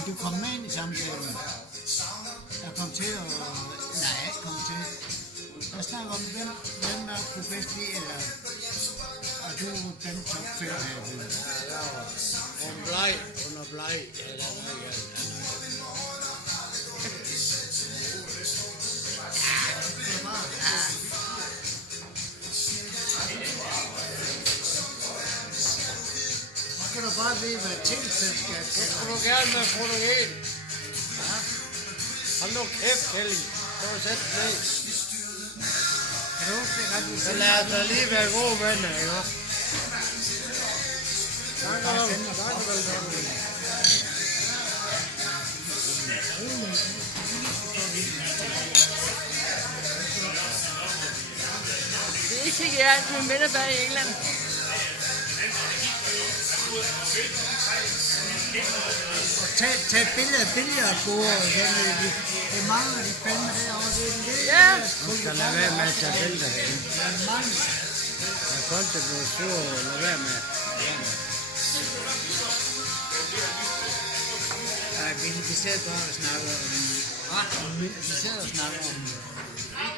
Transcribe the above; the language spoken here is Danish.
Men du kom med ind i samtalen. Jeg kom til at... Nej, jeg kom til... Jeg snakker om, hvem der kunne bedst lide, eller... Og du den top 5 her i byen. Ja, der var under bleg. Ja, der var ikke Så kan du bare vide, hvad tilsætskab Så er. skulle du gerne med fotogen. Ja. Hold nu kæft, Helling. Så er sæt ned. Kan du huske det, at du Så lad os da lige være gode venner, ikke også? Tak vel. Det er ikke sikkert, at jeg er med bag i England. Tag et billede af billardbordet. Det er mange af de fandme derovre. Det er en lille... Ja. Du skal lade være med at tage billeder herinde. Der er mange. Jeg kom til at blive sur og lade være med. Nej, vi sidder bare og snakker om... Vi sidder og snakker om...